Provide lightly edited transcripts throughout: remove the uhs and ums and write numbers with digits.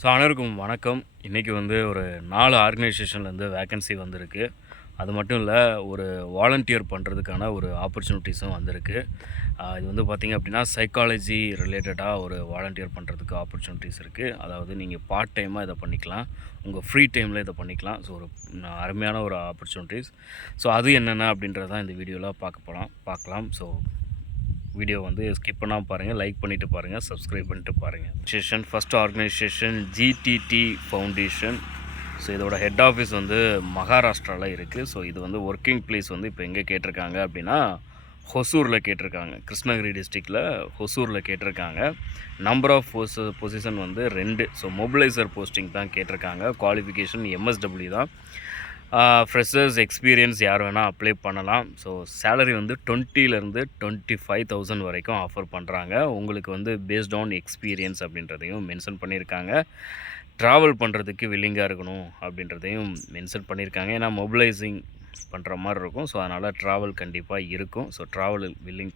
So அனைவருக்கும் வணக்கம். இன்றைக்கி வந்து ஒரு 4 ஆர்கனைசேஷன்லேருந்து வேக்கன்சி வந்திருக்கு. அது மட்டும் இல்லை, ஒரு வாலண்டியர் பண்ணுறதுக்கான ஒரு ஆப்பர்ச்சுனிட்டிஸும் வந்திருக்கு. இது வந்து பார்த்திங்க அப்படின்னா சைக்காலஜி ரிலேட்டடாக ஒரு வாலண்டியர் பண்ணுறதுக்கு ஆப்பர்ச்சுனிட்டிஸ் இருக்குது. அதாவது நீங்கள் பார்ட் டைமாக இதை பண்ணிக்கலாம், உங்கள் ஃப்ரீ டைமில் இதை பண்ணிக்கலாம். ஸோ ஒரு அருமையான ஒரு ஆப்பர்ச்சுனிட்டிஸ். ஸோ அது என்னென்ன அப்படின்றது தான் இந்த வீடியோவில் பார்க்கலாம். ஸோ வீடியோ வந்து ஸ்கிப் பண்ணாமல் பாருங்கள், லைக் பண்ணிவிட்டு பாருங்கள், சப்ஸ்கிரைப் பண்ணிட்டு பாருங்கள். First organisation GTT foundation. So இதோட ஹெட் ஆஃபீஸ் வந்து மகாராஷ்டிராவில் இருக்குது. ஸோ இது வந்து ஒர்க்கிங் பிளேஸ் வந்து இப்போ எங்கே கேட்டிருக்காங்க அப்படின்னா ஹொசூரில் கேட்டிருக்காங்க. கிருஷ்ணகிரி டிஸ்ட்ரிக்டில் ஹொசூரில் கேட்டிருக்காங்க. நம்பர் ஆஃப் பொசிஷன் வந்து 2. ஸோ மொபிலைசர் போஸ்டிங் தான் கேட்டிருக்காங்க. குவாலிஃபிகேஷன் எம்எஸ்டபிள்யூ தான். ஃப்ரெஷர்ஸ் எக்ஸ்பீரியன்ஸ் யார் வேணால் அப்ளை பண்ணலாம். ஸோ சேலரி வந்து 20,000 25,000 வரைக்கும் ஆஃபர் பண்ணுறாங்க. உங்களுக்கு வந்து பேஸ்ட் ஆன் எக்ஸ்பீரியன்ஸ் அப்படின்றதையும் மென்ஷன் பண்ணியிருக்காங்க. ட்ராவல் பண்ணுறதுக்கு வில்லிங்காக இருக்கணும் அப்படின்றதையும் மென்ஷன் பண்ணியிருக்காங்க. ஏன்னா மொபிலைசிங் பண்ணுற மாதிரி இருக்கும். ஸோ அதனால் ட்ராவல் கண்டிப்பாக இருக்கும். ஸோ ட்ராவல் வில்லிங்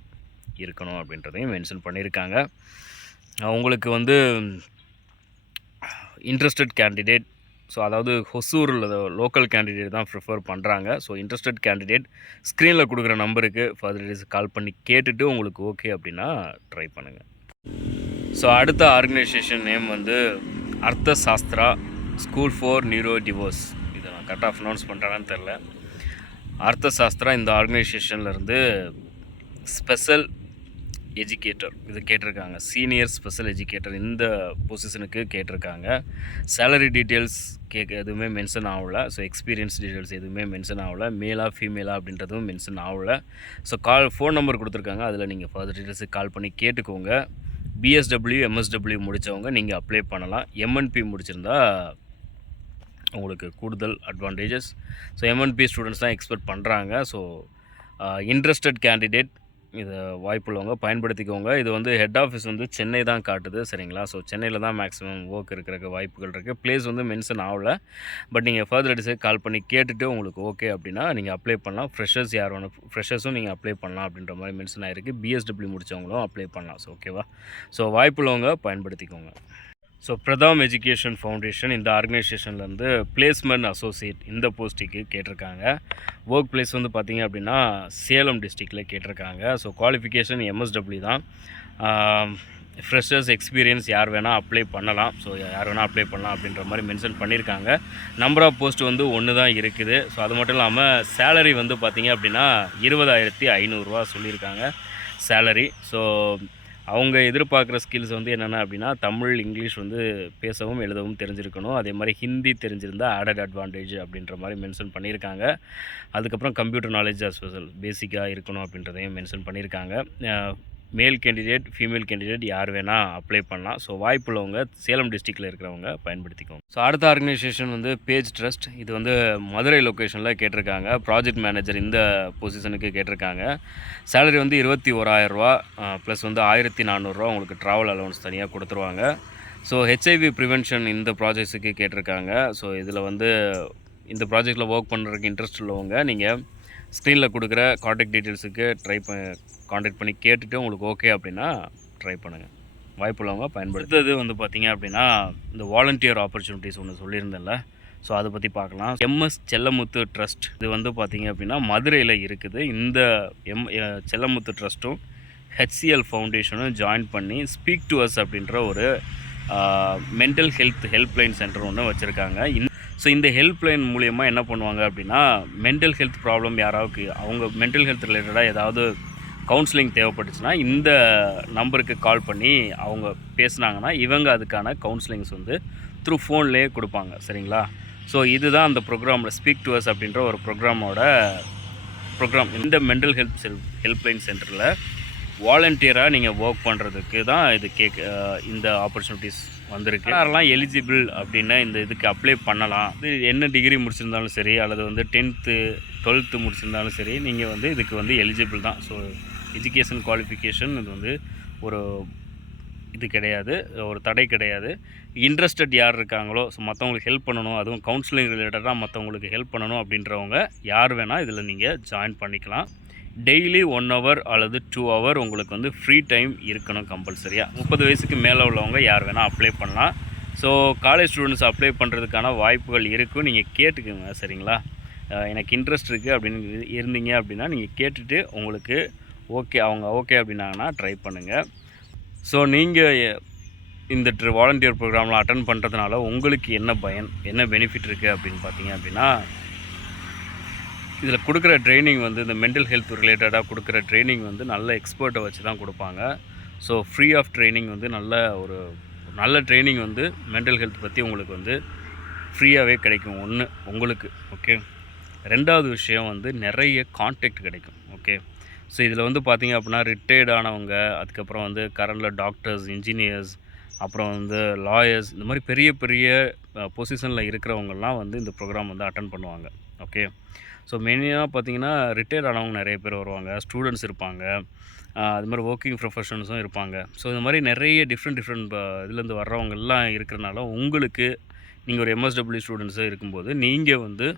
இருக்கணும் அப்படின்றதையும் மென்ஷன் பண்ணியிருக்காங்க. உங்களுக்கு வந்து இன்ட்ரெஸ்டட் கேண்டிடேட், ஸோ அதாவது ஹொசூரில் லோக்கல் கேண்டிடேட் தான் ப்ரிஃபர் பண்ணுறாங்க. ஸோ இன்ட்ரெஸ்டட் கேண்டிடேட் ஸ்க்ரீனில் கொடுக்குற நம்பருக்கு ஃபர்தர் டீடைல்ஸ் கால் பண்ணி கேட்டுட்டு உங்களுக்கு ஓகே அப்படின்னா ட்ரை பண்ணுங்கள். ஸோ அடுத்த ஆர்கனைசேஷன் நேம் வந்து அர்த்த Sastra school for neuro divorce. இதை நான் கரெக்டாக ப்ரொனவுன்ஸ் பண்ணுறேன்னு தெரில. அர்த்த சாஸ்திரா இந்த ஆர்கனைசேஷன்லேருந்து ஸ்பெஷல் எஜுகேட்டர் இது கேட்டிருக்காங்க. சீனியர் ஸ்பெஷல் எஜுகேட்டர் இந்த பொசிஷனுக்கு கேட்டிருக்காங்க. சேலரி டீட்டெயில்ஸ் எதுவுமே மென்ஷன் ஆகலை. ஸோ எக்ஸ்பீரியன்ஸ் டீட்டெயில்ஸ் எதுவுமே மென்ஷன் ஆகலை. மேலா ஃபீமேலா அப்படின்றதும் மென்ஷன் ஆகலை. ஸோ ஃபோன் நம்பர் கொடுத்துருக்காங்க. அதில் நீங்கள் ஃபர்தர் டீட்டெயில்ஸுக்கு கால் பண்ணி கேட்டுக்கோங்க. பிஎஸ்டபிள்யூ எம்எஸ்டபிள்யூ முடித்தவங்க நீங்கள் அப்ளை பண்ணலாம். எம்என்பி முடிச்சிருந்தா உங்களுக்கு கூடுதல் அட்வான்டேஜஸ். ஸோ எம்என்பி ஸ்டூடெண்ட்ஸ் தான் எக்ஸ்பெக்ட் பண்ணுறாங்க. ஸோ இன்ட்ரெஸ்டட் கேண்டிடேட் இதை வாய்ப்புள்ளவங்க பயன்படுத்திக்கோங்க. இது வந்து ஹெட் ஆஃபீஸ் வந்து சென்னை தான் காட்டுது, சரிங்களா? ஸோ சென்னையில் தான் மேக்ஸிமம் ஒர்க் இருக்கிறக்கு வாய்ப்புகள் இருக்குது. ப்ளேஸ் வந்து மென்ஷன் ஆகலை. பட் நீங்கள் ஃபர்தர் டீடைல்ஸ் கால் பண்ணி கேட்டுட்டு உங்களுக்கு ஓகே அப்படின்னா நீங்கள் அப்ளை பண்ணலாம். ஃப்ரெஷர்ஸ் யார் வேணும், ஃப்ரெஷர்ஸும் நீங்கள் அப்ளை பண்ணலாம் அப்படின்ற மாதிரி மென்ஷன் ஆகிருக்கு. பிஎஸ்டபிள்யூ முடித்தவங்களும் அப்ளை பண்ணலாம். ஸோ ஓகேவா? ஸோ வாய்ப்புள்ளவங்க பயன்படுத்திக்கோங்க. ஸோ பிரதாம் எஜுகேஷன் ஃபவுண்டேஷன் இந்த ஆர்கனைசேஷன்லேருந்து பிளேஸ்மெண்ட் அசோசியேட் இந்த போஸ்ட்டுக்கு கேட்டிருக்காங்க. ஒர்க் பிளேஸ் வந்து பார்த்திங்க அப்படின்னா சேலம் டிஸ்ட்ரிக்டில் கேட்டிருக்காங்க. ஸோ குவாலிஃபிகேஷன் எம்எஸ்டபிள்யூ தான். ஃப்ரெஷர்ஸ் எக்ஸ்பீரியன்ஸ் யார் வேணால் அப்ளை பண்ணலாம். ஸோ யார் வேணால் அப்ளை பண்ணலாம் அப்படின்ற மாதிரி மென்ஷன் பண்ணியிருக்காங்க. நம்பர் ஆஃப் போஸ்ட் வந்து 1 தான் இருக்குது. ஸோ அது மட்டும் இல்லாமல் சேலரி வந்து பார்த்திங்க அப்படின்னா 20,500 சொல்லியிருக்காங்க சேலரி. ஸோ அவங்க எதிர்பார்க்குற ஸ்கில்ஸ் வந்து என்னென்ன அப்படின்னா தமிழ், இங்கிலீஷ் வந்து பேசவும் எழுதவும் தெரிஞ்சிருக்கணும். அதே மாதிரி ஹிந்தி தெரிஞ்சிருந்தால் ஆடட் அட்வான்டேஜ் அப்படின்ற மாதிரி மென்ஷன் பண்ணியிருக்காங்க. அதுக்கப்புறம் கம்ப்யூட்டர் நாலேஜ் ஸ்பெஷல் பேசிக்காக இருக்கணும் அப்படின்றதையும் மென்ஷன் பண்ணியிருக்காங்க. மேல் கேண்டிடேட், ஃபீமேல் கேண்டிடேட் யார் வேணால் அப்ளை பண்ணலாம். ஸோ வாய்ப்புள்ளவங்க சேலம் டிஸ்ட்ரிக்டில் இருக்கிறவங்க பயன்படுத்திக்கோங்க. ஸோ அடுத்த ஆர்கனைசேஷன் வந்து பேஜ் ட்ரஸ்ட். இது வந்து மதுரை லொக்கேஷனில் கேட்டிருக்காங்க. ப்ராஜெக்ட் மேனேஜர் இந்த பொசிஷனுக்கு கேட்டிருக்காங்க. சேலரி வந்து 21,000 ப்ளஸ் வந்து 1,400 உங்களுக்கு ட்ராவல் அலவன்ஸ் தனியாக கொடுத்துருவாங்க. ஸோ ஹெச்ஐவி ப்ரிவென்ஷன் இந்த ப்ராஜெக்ட்ஸுக்கு கேட்டிருக்காங்க. ஸோ இதில் வந்து இந்த ப்ராஜெக்டில் ஒர்க் பண்ணுறதுக்கு இன்ட்ரெஸ்ட் உள்ளவங்க நீங்கள் ஸ்க்ரீனில் கொடுக்குற காண்டாக்ட் டீட்டெயில்ஸுக்கு காண்டாக்ட் பண்ணி கேட்டுட்டு உங்களுக்கு ஓகே அப்படின்னா ட்ரை பண்ணுங்கள். வாய்ப்புள்ளவங்க பயன்படுத்துறது வந்து பார்த்திங்க அப்படின்னா இந்த வாலண்டியர் ஆப்பர்ச்சுனிட்டிஸ் ஒன்று சொல்லியிருந்தேன்ல, ஸோ அதை பற்றி பார்க்கலாம். எம்எஸ் செல்லமுத்து ட்ரஸ்ட் இது வந்து பார்த்திங்க அப்படின்னா மதுரையில் இருக்குது. இந்த செல்லமுத்து ட்ரஸ்ட்டும் ஹெச்சிஎல் ஃபவுண்டேஷனும் ஜாயின் பண்ணி ஸ்பீக் டு அஸ் அப்படின்ற ஒரு மென்டல் ஹெல்த் ஹெல்ப்லைன் சென்டர் ஒன்று வச்சுருக்காங்க. ஸோ இந்த ஹெல்ப்லைன் மூலிமா என்ன பண்ணுவாங்க அப்படின்னா மென்டல் ஹெல்த் ப்ராப்ளம் யாராவது அவங்க மென்டல் ஹெல்த் ரிலேட்டடாக ஏதாவது கவுன்சிலிங் தேவைப்பட்டுச்சுன்னா இந்த நம்பருக்கு கால் பண்ணி அவங்க பேசுனாங்கன்னா இவங்க அதுக்கான கவுன்சிலிங்ஸ் வந்து த்ரூ ஃபோன்லேயே கொடுப்பாங்க, சரிங்களா? ஸோ இதுதான் அந்த ப்ரோக்ராமில் ஸ்பீக் டு அஸ் அப்படின்ற ஒரு ப்ரோக்ராம் இந்த மென்டல் ஹெல்த் ஹெல்ப்லைன் சென்டரில் வாலண்டியராக நீங்கள் ஒர்க் பண்ணுறதுக்கு தான் இது இந்த ஆப்பர்ச்சுனிட்டிஸ் வந்திருக்கு. யாரெல்லாம் எலிஜிபிள் அப்படின்னா இந்த இதுக்கு அப்ளை பண்ணலாம். இது என்ன டிகிரி முடிச்சிருந்தாலும் சரி அல்லது வந்து 10th 12th முடிச்சிருந்தாலும் சரி நீங்கள் வந்து இதுக்கு வந்து எலிஜிபிள் தான். ஸோ எஜுகேஷன் குவாலிஃபிகேஷன் இது வந்து ஒரு இது கிடையாது, ஒரு தடை கிடையாது. இன்ட்ரெஸ்டட் யார் இருக்காங்களோ, ஸோ மற்றவங்களுக்கு ஹெல்ப் பண்ணணும், அதுவும் கவுன்சிலிங் ரிலேட்டடாக மற்றவங்களுக்கு ஹெல்ப் பண்ணணும் அப்படின்றவங்க யார் வேணால் இதில் நீங்கள் ஜாயின் பண்ணிக்கலாம். டெய்லி 1 hour அல்லது 2 hour உங்களுக்கு வந்து ஃப்ரீ டைம் இருக்கணும் கம்பல்சரியாக. 30 வயசுக்கு மேலே உள்ளவங்க யார் வேணால் அப்ளை பண்ணலாம். ஸோ காலேஜ் ஸ்டூடெண்ட்ஸ் அப்ளை பண்ணுறதுக்கான வாய்ப்புகள் இருக்கும். நீங்கள் கேட்டுக்குங்க சரிங்களா? எனக்கு இன்ட்ரெஸ்ட் இருக்குது அப்படின்னு இருந்தீங்க அப்படின்னா, நீங்கள் கேட்டுட்டு உங்களுக்கு அவங்க ஓகே அப்படின்னாங்கன்னா ட்ரை பண்ணுங்கள். ஸோ நீங்கள் இந்த வாலண்டியர் ப்ரோக்ராமில் அட்டெண்ட் பண்ணுறதுனால உங்களுக்கு என்ன பயன், என்ன பெனிஃபிட் இருக்குது அப்படின்னு பார்த்தீங்க அப்படின்னா, இதில் கொடுக்குற ட்ரைனிங் வந்து இந்த மென்டல் ஹெல்த் ரிலேட்டடாக கொடுக்குற ட்ரைனிங் வந்து நல்ல எக்ஸ்பர்ட்டை வச்சு தான் கொடுப்பாங்க. ஸோ ஃப்ரீ ஆஃப் ட்ரைனிங் வந்து நல்ல ட்ரைனிங் வந்து மென்டல் ஹெல்த் பற்றி உங்களுக்கு வந்து ஃப்ரீயாகவே கிடைக்கும். ஒன்று உங்களுக்கு ஓகே. ரெண்டாவது விஷயம் வந்து நிறைய கான்டாக்ட் கிடைக்கும். ஓகே. ஸோ இதில் வந்து பார்த்திங்க அப்படின்னா ரிட்டையர்ட் ஆனவங்க, அதுக்கப்புறம் வந்து கரண்டில் டாக்டர்ஸ், இன்ஜினியர்ஸ், அப்புறம் வந்து லாயர்ஸ், இந்த மாதிரி பெரிய பெரிய பொசிஷனில் இருக்கிறவங்கலாம் வந்து இந்த ப்ரோக்ராம் வந்து அட்டன் பண்ணுவாங்க. ஓகே. ஸோ மெயினாக பார்த்திங்கன்னா ரிட்டையர்ட் ஆனவங்க நிறைய பேர் வருவாங்க, ஸ்டூடெண்ட்ஸ் இருப்பாங்க, அது மாதிரி ஒர்க்கிங் ப்ரொஃபஷனல்ஸும் இருப்பாங்க. ஸோ இந்த மாதிரி நிறைய டிஃப்ரெண்ட் இதுலேருந்து வர்றவங்கெல்லாம் இருக்கிறனால உங்களுக்கு நீங்கள் ஒரு எம்எஸ்டபிள்யூ ஸ்டூடெண்ட்ஸாக இருக்கும்போது நீங்கள் வந்து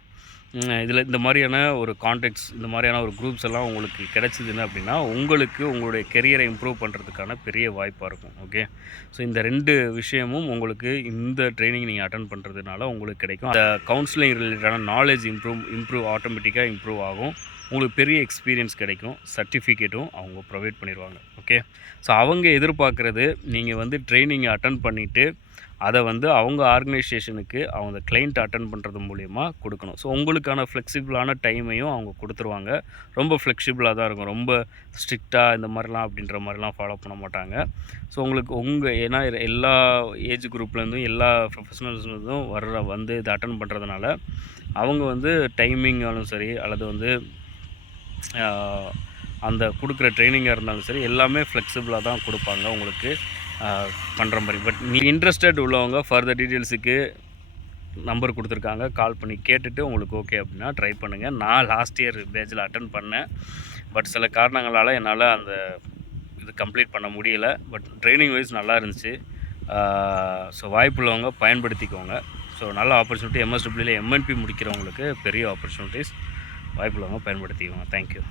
இதில் இந்த மாதிரியான ஒரு கான்டெக்ட்ஸ், இந்த மாதிரியான ஒரு குரூப்ஸ் எல்லாம் உங்களுக்கு கிடச்சிதுன்னு அப்படின்னா உங்களுக்கு உங்களுடைய கெரியரை இம்ப்ரூவ் பண்ணுறதுக்கான பெரிய வாய்ப்பாக இருக்கும். ஓகே. ஸோ இந்த 2 விஷயமும் உங்களுக்கு இந்த ட்ரைனிங் நீங்கள் அட்டன் பண்ணுறதுனால உங்களுக்கு கிடைக்கும். அந்த கவுன்சிலிங் ரிலேட்டடான நாலேஜ் இம்ப்ரூவ் ஆட்டோமேட்டிக்காக இம்ப்ரூவ் ஆகும். உங்களுக்கு பெரிய எக்ஸ்பீரியன்ஸ் கிடைக்கும், சர்டிஃபிகேட்டும் அவங்க ப்ரொவைட் பண்ணிடுவாங்க. ஓகே. ஸோ அவங்க எதிர்பார்க்குறது நீங்கள் வந்து ட்ரைனிங்கை அட்டன் பண்ணிவிட்டு அதை வந்து அவங்க ஆர்கனைசேஷனுக்கு அவங்க கிளைண்ட் அட்டன் பண்ணுறது மூலிமா கொடுக்கணும். ஸோ உங்களுக்கான ஃப்ளெக்சிபிளான டைமையும் அவங்க கொடுத்துருவாங்க. ரொம்ப ஃப்ளெக்சிபிளாக தான் இருக்கும். ரொம்ப ஸ்ட்ரிக்டாக இந்த மாதிரிலாம் அப்படின்ற மாதிரிலாம் ஃபாலோ பண்ண மாட்டாங்க. ஸோ உங்களுக்கு ஏன்னா எல்லா ஏஜ் குரூப்லேருந்தும் எல்லா ப்ரொஃபஷனல்ஸ்லேருந்தும் வந்து இதை அட்டன் பண்ணுறதுனால அவங்க வந்து டைமிங்காலும் சரி அல்லது வந்து அந்த கொடுக்குற ட்ரைனிங்காக இருந்தாலும் சரி எல்லாமே ஃப்ளெக்சிபிளாக தான் கொடுப்பாங்க உங்களுக்கு பண்ணுற மாதிரி. பட் நீங்கள் இன்ட்ரெஸ்டட் உள்ளவங்க ஃபர்தர் டீட்டெயில்ஸுக்கு நம்பர் கொடுத்துருக்காங்க, கால் பண்ணி கேட்டுட்டு உங்களுக்கு ஓகே அப்படின்னா ட்ரை பண்ணுங்கள். நான் லாஸ்ட் இயர் பேட்சில் அட்டன் பண்ணேன். பட் சில காரணங்களால் என்னால் அந்த இது கம்ப்ளீட் பண்ண முடியலை. பட் ட்ரைனிங் வைஸ் நல்லா இருந்துச்சு. ஸோ வாய்ப்புள்ளவங்க பயன்படுத்திக்கோங்க. ஸோ நல்ல ஆப்பர்ச்சுனிட்டி. எம்எஸ்டபிள்யூவில் எம்என்பி முடிக்கிறவங்களுக்கு பெரிய ஆப்பர்ச்சுனிட்டிஸ். வாய்ப்புள்ளவங்க பயன்படுத்திக்கோங்க. தேங்க்யூ.